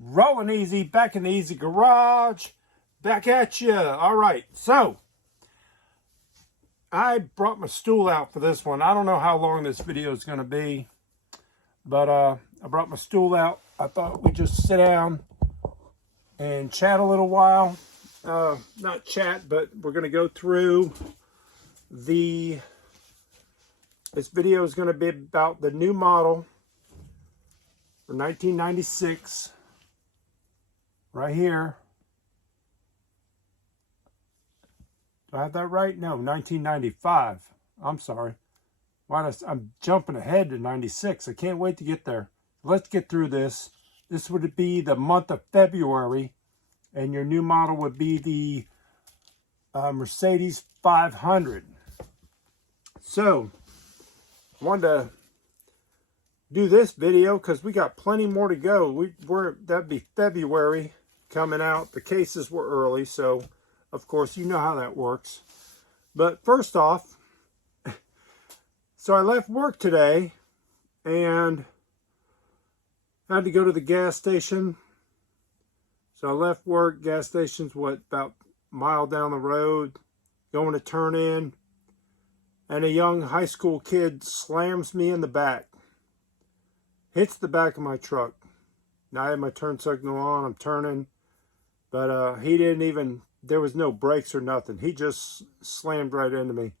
Rolling easy, back in the easy garage, back at you. All right, so I brought my stool out for this one. I don't know how long this video is going to be, but I brought my stool out. I thought we'd just sit down and chat a little while. Not chat, but we're going to go through this video is going to be about the new model for 1996. Right here. Do I have that right? No, 1995. I'm sorry. I'm jumping ahead to 96. I can't wait to get there. Let's get through this. This would be the month of February, and your new model would be the Mercedes 500. So, I wanted to do this video because we got plenty more to go. That'd be February coming out. The cases were early, so of course you know how that works. But first off, so I left work today and had to go to the gas station. So I left work. Gas station's about a mile down the road, going to turn in, and a young high school kid slams me in the back. Hits the back of my truck. Now I had my turn signal on. I'm turning. But he didn't even, there was no brakes or nothing. He just slammed right into me.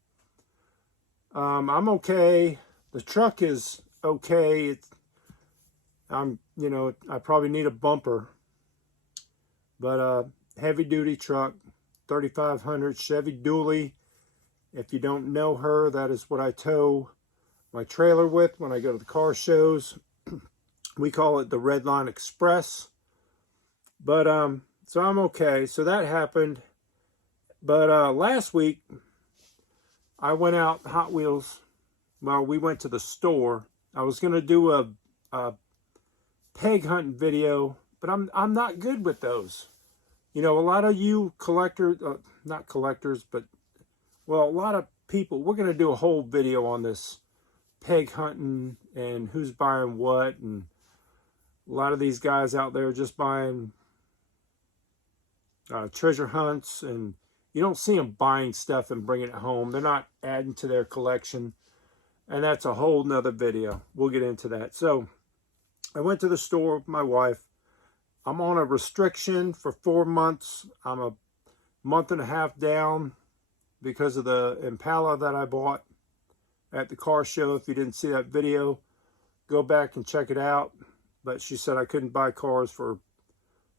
I'm okay. The truck is okay. I probably need a bumper. But heavy duty truck, 3500 Chevy Dually. If you don't know her, that is what I tow my trailer with when I go to the car shows. We call it the Red Line Express. But so I'm okay. So that happened. But last week I went out Hot Wheels. Well, we went to the store. I was gonna do a peg hunting video, but I'm not good with those. You know, a lot of you collectors, not collectors, but well, a lot of people. We're gonna do a whole video on this peg hunting and who's buying what, and a lot of these guys out there just buying treasure hunts, and you don't see them buying stuff and bringing it home. They're not adding to their collection, and that's a whole nother video. We'll get into that. So I went to the store with my wife. I'm on a restriction for 4 months. I'm a month and a half down because of the Impala that I bought at the car show. If you didn't see that video, go back and check it out. But she said I couldn't buy cars for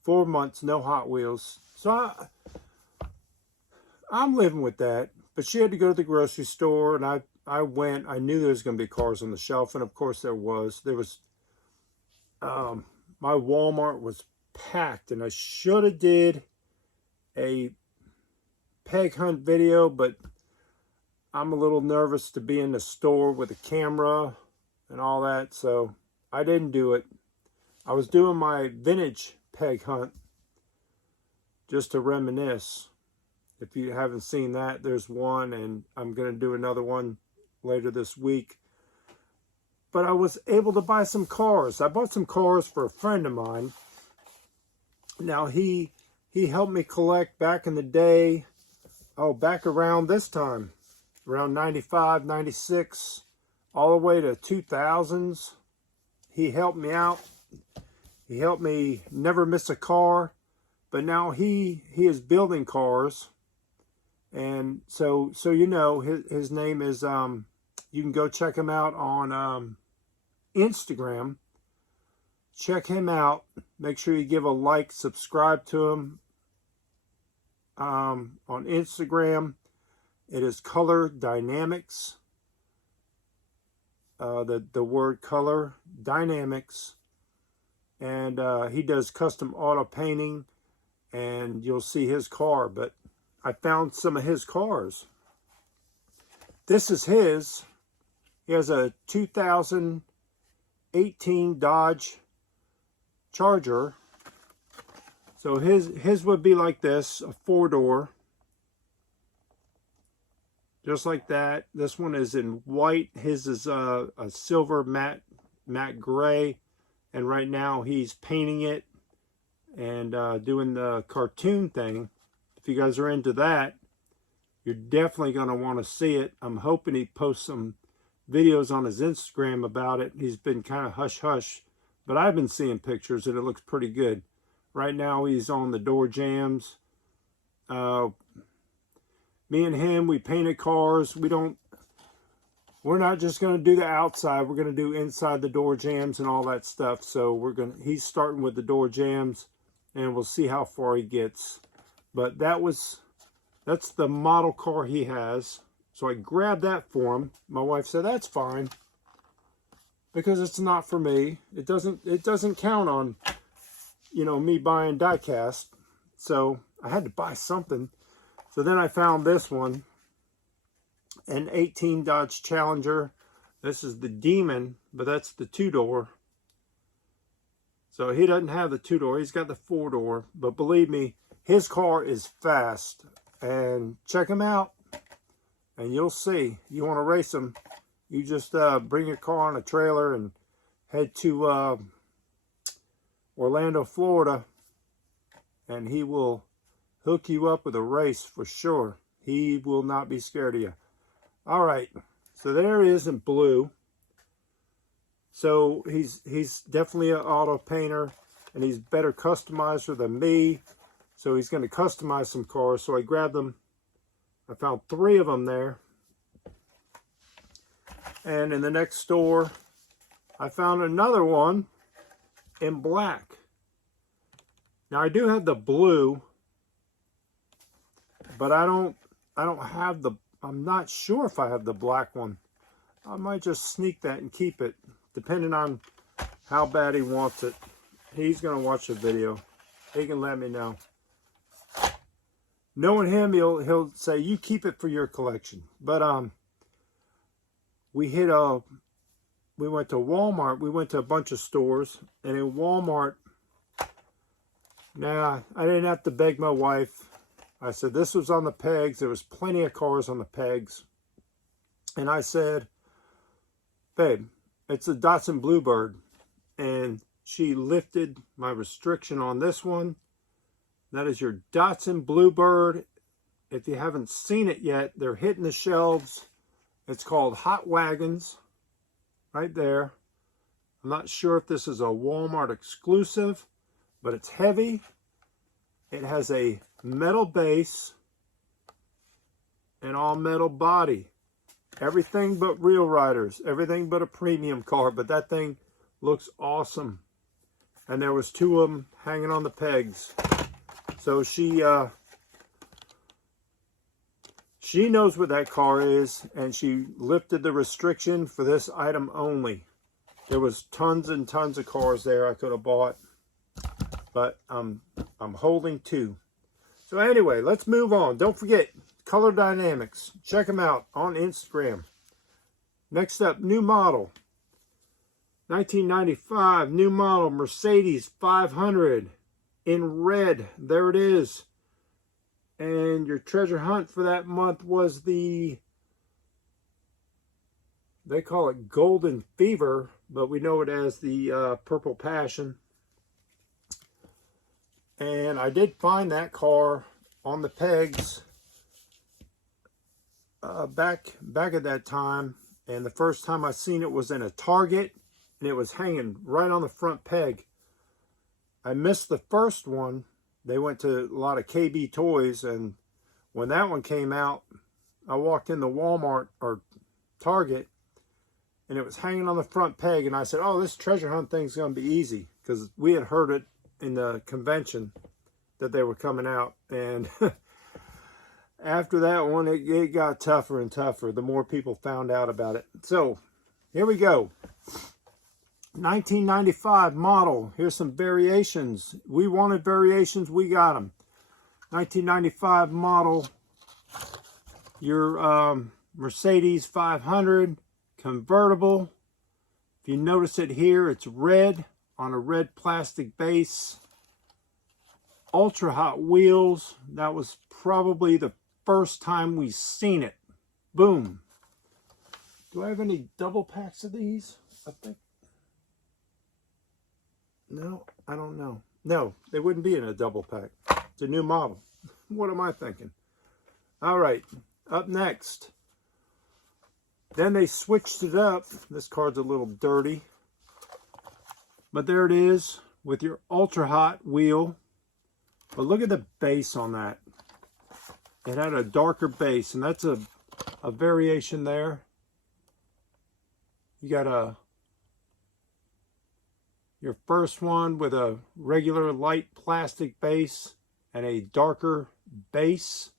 4 months, no Hot Wheels. So I'm living with that. But she had to go to the grocery store, and I went. I knew there was going to be cars on the shelf, and of course there was. My Walmart was packed, and I should have did a peg hunt video, but I'm a little nervous to be in the store with a camera and all that, so I didn't do it. I was doing my vintage peg hunt just to reminisce. If you haven't seen that, there's one, and I'm going to do another one later this week. But I was able to buy some cars. I bought some cars for a friend of mine. Now, he helped me collect back in the day, back around this time, around 95, 96, all the way to 2000s. He helped me out. He helped me never miss a car. But now he is building cars. And so you know, his name is, you can go check him out on Instagram. Check him out. Make sure you give a like, subscribe to him on Instagram. It is Color Dynamics. The word Color Dynamics. And he does custom auto painting, and you'll see his car. But I found some of his cars. This is his. He has a 2018 Dodge Charger. So his would be like this, a 4-door. Just like that. This one is in white. His is a silver matte gray. And right now he's painting it and doing the cartoon thing. If you guys are into that, you're definitely going to want to see it. I'm hoping he posts some videos on his Instagram about it. He's been kind of hush-hush, but I've been seeing pictures and it looks pretty good. Right now he's on the door jams. Me and him, we painted cars. We're not just going to do the outside. We're going to do inside the door jams and all that stuff. So he's starting with the door jams, and we'll see how far he gets. But that's the model car he has. So I grabbed that for him. My wife said, that's fine, because it's not for me. It doesn't count on, you know, me buying diecast. So I had to buy something. So then I found this one, an 18 Dodge Challenger. This is the Demon, but that's the 2-door. So he doesn't have the 2-door. He's got the 4-door. But believe me, his car is fast. And check him out, and you'll see. You want to race him, you just bring your car on a trailer and head to Orlando, Florida, and he will hook you up with a race for sure. He will not be scared of you. All right, so there he is in blue. So he's definitely an auto painter, and he's better customizer than me. So he's going to customize some cars. So I grabbed them. I found 3 of them there. And in the next store, I found another one in black. Now I do have the blue, but I don't have the, I'm not sure if I have the black one. I might just sneak that and keep it, depending on how bad he wants it. He's going to watch the video. He can let me know. Knowing him, he'll say, you keep it for your collection. But we went to Walmart. We went to a bunch of stores, and in Walmart, now I didn't have to beg my wife. I said this was on the pegs. There was plenty of cars on the pegs, and I said, babe, it's a Datsun Bluebird, and she lifted my restriction on this one. That is your Datsun Bluebird. If you haven't seen it yet, they're hitting the shelves. It's called Hot Wagons, right there. I'm not sure if this is a Walmart exclusive, but it's heavy. It has a metal base and all metal body. Everything but Real Riders, everything but a premium car, but that thing looks awesome. And there was 2 of them hanging on the pegs. So she knows what that car is, and she lifted the restriction for this item only. There was tons and tons of cars there I could have bought, but I'm holding 2. So anyway, let's move on. Don't forget, Color Dynamics. Check them out on Instagram. Next up, new model. 1995, new model Mercedes 500. In red, there it is. And your treasure hunt for that month was they call it Golden Fever, but we know it as the Purple Passion. And I did find that car on the pegs back at that time. And the first time I seen it was in a Target, and it was hanging right on the front peg. I missed the first one. They went to a lot of KB Toys, and when that one came out, I walked into Walmart or Target, and it was hanging on the front peg, and I said, oh, this treasure hunt thing's going to be easy, because we had heard it in the convention that they were coming out, and after that one, it got tougher and tougher the more people found out about it. So, here we go. 1995 model. Here's some variations. We wanted variations, we got them. 1995 model. Your Mercedes 500 convertible. If you notice it here, it's red on a red plastic base. Ultra Hot Wheels. That was probably the first time we seen it. Boom. Do I have any double packs of these? I think. No, I don't know. No, they wouldn't be in a double pack. It's a new model. What am I thinking? All right, up next. Then they switched it up. This card's a little dirty. But there it is with your Ultra Hot wheel. But look at the base on that. It had a darker base, and that's a variation there. You got your first one with a regular light plastic base and a darker base.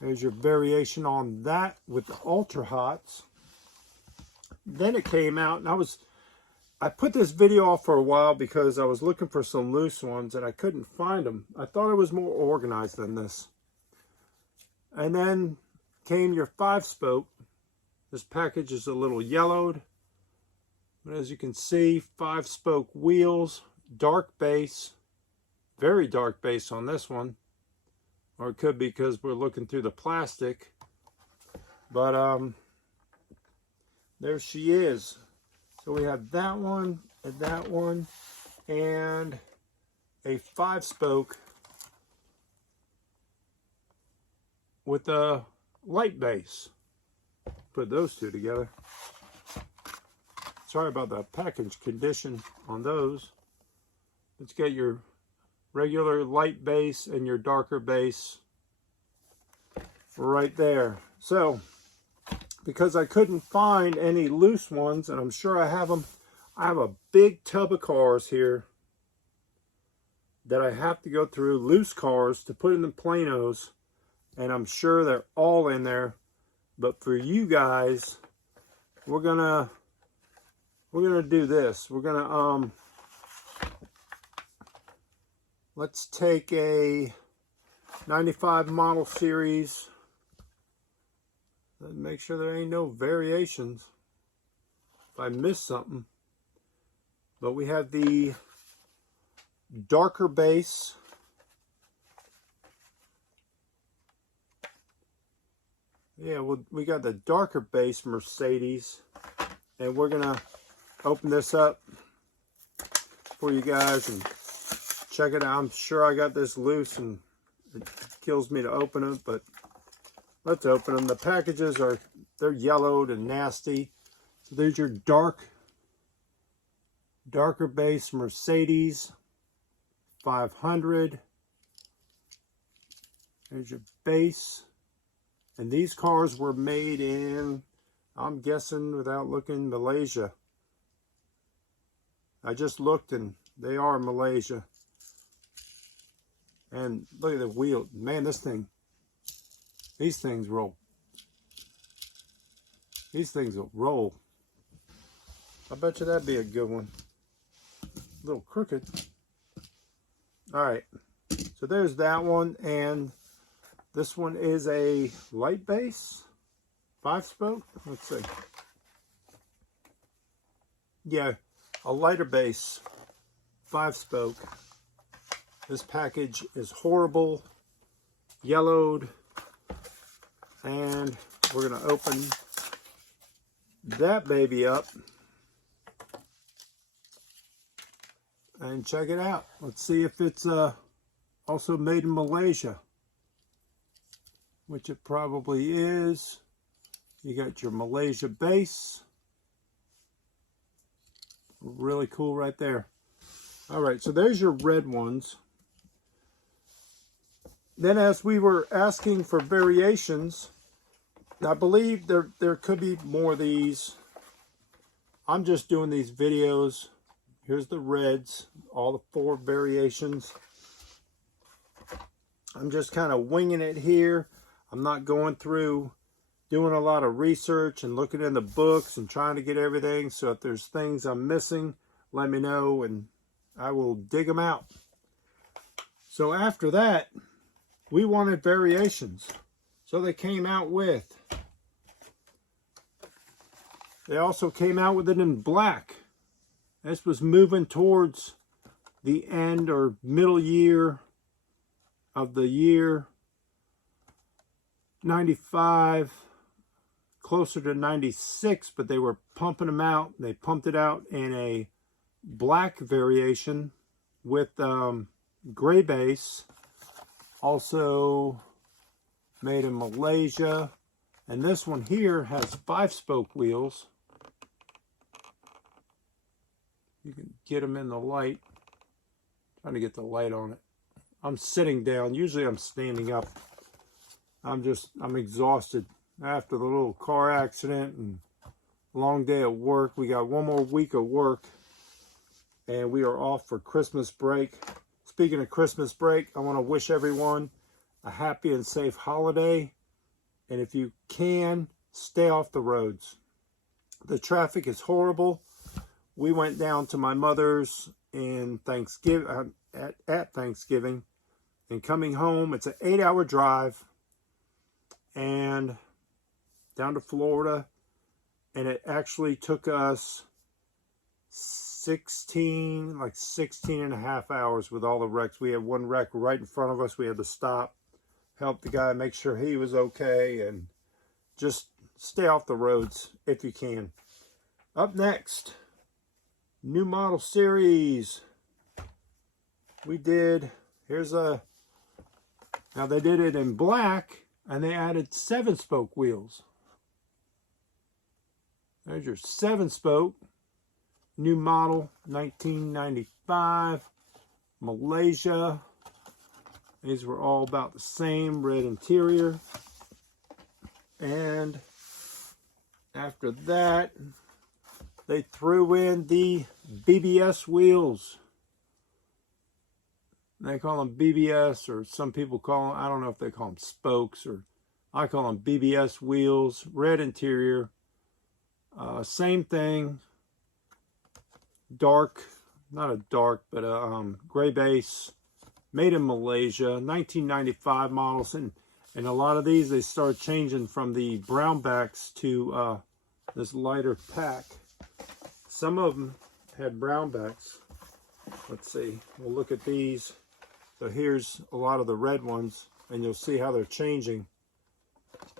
There's your variation on that with the Ultra Hots. Then it came out, and I put this video off for a while because I was looking for some loose ones and I couldn't find them. I thought it was more organized than this. And then came your 5-spoke. This package is a little yellowed, but as you can see, 5-spoke wheels, dark base, very dark base on this one. Or it could be because we're looking through the plastic. But there she is. So we have that one, and a 5-spoke with a light base. Put those two together. Sorry about the package condition on those. Let's get your regular light base and your darker base right there. So, because I couldn't find any loose ones, and I'm sure I have them, I have a big tub of cars here that I have to go through, loose cars, to put in the Planos, and I'm sure they're all in there. But for you guys, we're gonna do this. We're gonna let's take a 95 model series and make sure there ain't no variations if I missed something. But we have the darker base. Yeah, well, we got the darker base Mercedes, and we're gonna open this up for you guys and check it out. I'm sure I got this loose and it kills me to open it, but let's open them. The packages they're yellowed and nasty. So there's your darker base Mercedes 500. There's your base. And these cars were made in, I'm guessing without looking, Malaysia. I just looked and they are Malaysia. And look at the wheel. Man, these things roll. These things will roll. I bet you that'd be a good one. A little crooked. All right. So there's that one. And this one is a light base, 5-spoke. Let's see. Yeah, a lighter base, 5-spoke. This package is horrible, yellowed, and we're gonna open that baby up and check it out. Let's see if it's also made in Malaysia, which it probably is. You got your Malaysia base. Really cool right there. All right, so there's your red ones. Then as we were asking for variations, I believe there could be more of these. I'm just doing these videos. Here's the reds, all the 4 variations. I'm just kind of winging it here. I'm not going through doing a lot of research and looking in the books and trying to get everything. So if there's things I'm missing, let me know and I will dig them out. So after that, we wanted variations. So they came out with, they also came out with it in black. This was moving towards the end or middle year of the year 95, closer to 96, but they were pumping them out. They pumped it out in a black variation. with gray base, also made in Malaysia. And this one here has 5-spoke wheels. You can get them in the light. Trying to get the light on it. I'm sitting down. Usually I'm standing up. I'm exhausted after the little car accident and long day at work. We got one more week of work and we are off for Christmas break. Speaking of Christmas break, I want to wish everyone a happy and safe holiday. And if you can, stay off the roads. The traffic is horrible. We went down to my mother's in Thanksgiving, at Thanksgiving, and coming home, it's an 8-hour drive and down to Florida, and it actually took us 16 and a half hours with all the wrecks. We had one wreck right in front of us. We had to stop, help the guy, make sure he was okay, and just stay off the roads if you can. Up next, new model series. We did, now they did it in black and they added 7-spoke wheels. There's your 7-spoke, new model, 1995, Malaysia. These were all about the same, red interior. And after that, they threw in the BBS wheels. They call them BBS, or some people call them, I don't know if they call them spokes, or I call them BBS wheels, red interior. Same thing, dark, not a dark, but a gray base, made in Malaysia, 1995 models. And a lot of these, they start changing from the brown backs to this lighter pack. Some of them had brown backs. Let's see, we'll look at these. So here's a lot of the red ones, and you'll see how they're changing.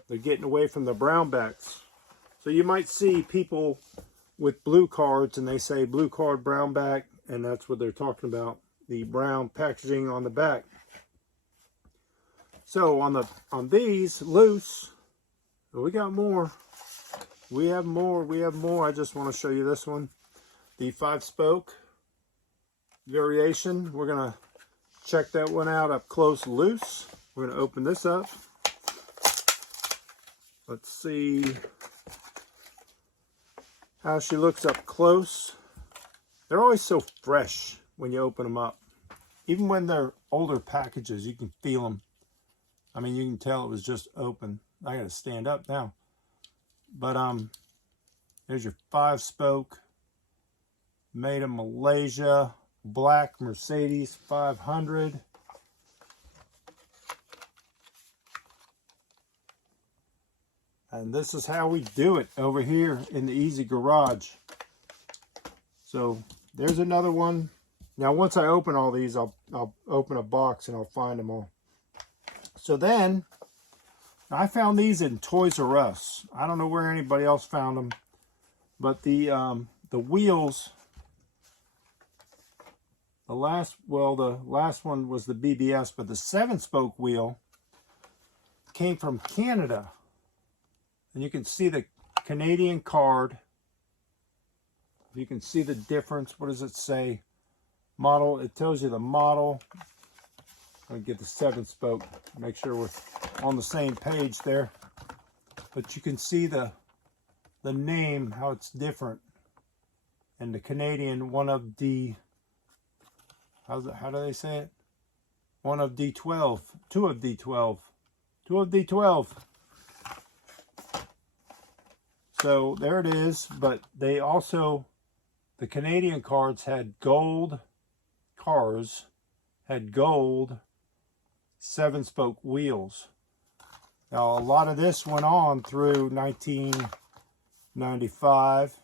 They're getting away from the brown backs. So you might see people with blue cards, and they say blue card, brown back, and that's what they're talking about, the brown packaging on the back. So on these loose, we got more. We have more. I just want to show you this one, the 5-spoke variation. We're gonna check that one out up close, loose. We're gonna open this up. Let's see how she looks up close. They're always so fresh when you open them up. Even when they're older packages, you can feel them. I mean, you can tell it was just open. I gotta stand up now. But there's your 5-spoke, made in Malaysia, black Mercedes 500. And this is how we do it over here in the Easy Garage. So there's another one. Now once I open all these, I'll open a box and I'll find them all. So then I found these in Toys R Us. I don't know where anybody else found them, but the wheels, the last one was the BBS, but the 7-spoke wheel came from Canada. And you can see the Canadian card. You can see the difference. What does it say? Model, it tells you the model. I'm gonna get the 7-spoke, make sure we're on the same page there. But you can see the name, how it's different. And the Canadian, one of D, how do they say it? One of D12, two of D12, two of D12. So there it is, but they also, the Canadian cards had gold, cars had gold 7-spoke wheels. Now a lot of this went on through 1995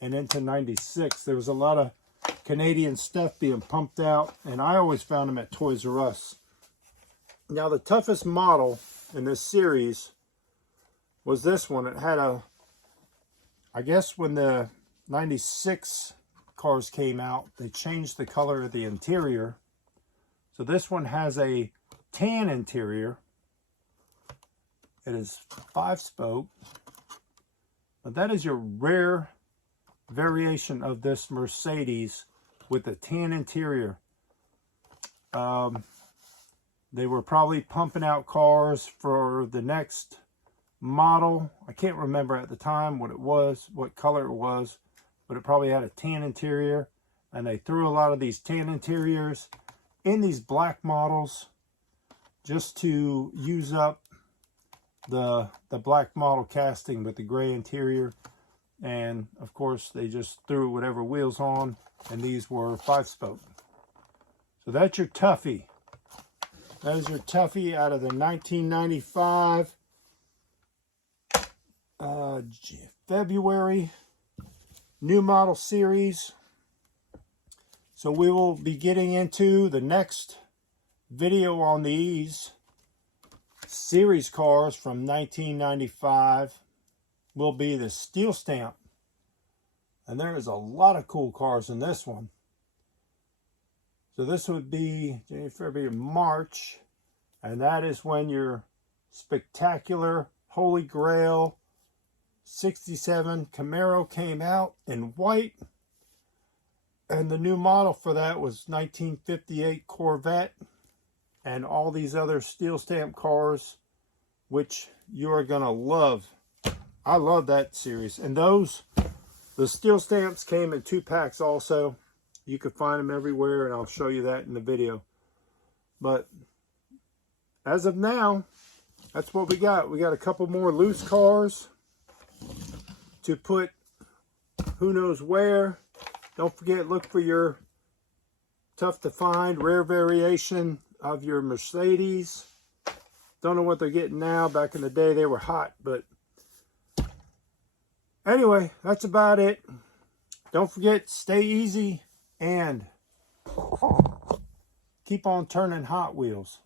and into 96. There was a lot of Canadian stuff being pumped out, and I always found them at Toys R Us. Now the toughest model in this series was this one. It had a, I guess when the 96 cars came out, they changed the color of the interior. So this one has a tan interior. It is 5-spoke. But that is your rare variation of this Mercedes with a tan interior. They were probably pumping out cars for the next model. I can't remember at the time what it was, what color it was, but it probably had a tan interior. And they threw a lot of these tan interiors in these black models just to use up the black model casting with the gray interior. And of course they just threw whatever wheels on, and these were 5-spoke. So that's your Tuffy. That is your Tuffy out of the 1995 February new model series. So we will be getting into the next video on these series cars from 1995. Will be the steel stamp, and there is a lot of cool cars in this one. So this would be January, February, March, and that is when your spectacular Holy Grail 67 Camaro came out in white, and the new model for that was 1958 Corvette, and all these other steel stamp cars, which you are gonna love. I love that series. And the steel stamps came in 2 packs also. You can find them everywhere, and I'll show you that in the video. But as of now, that's what we got. We got a couple more loose cars to put who knows where. Don't forget, look for your tough to find rare variation of your Mercedes. Don't know what they're getting now. Back in the day, they were hot, but anyway, that's about it. Don't forget, stay easy and keep on turning Hot Wheels.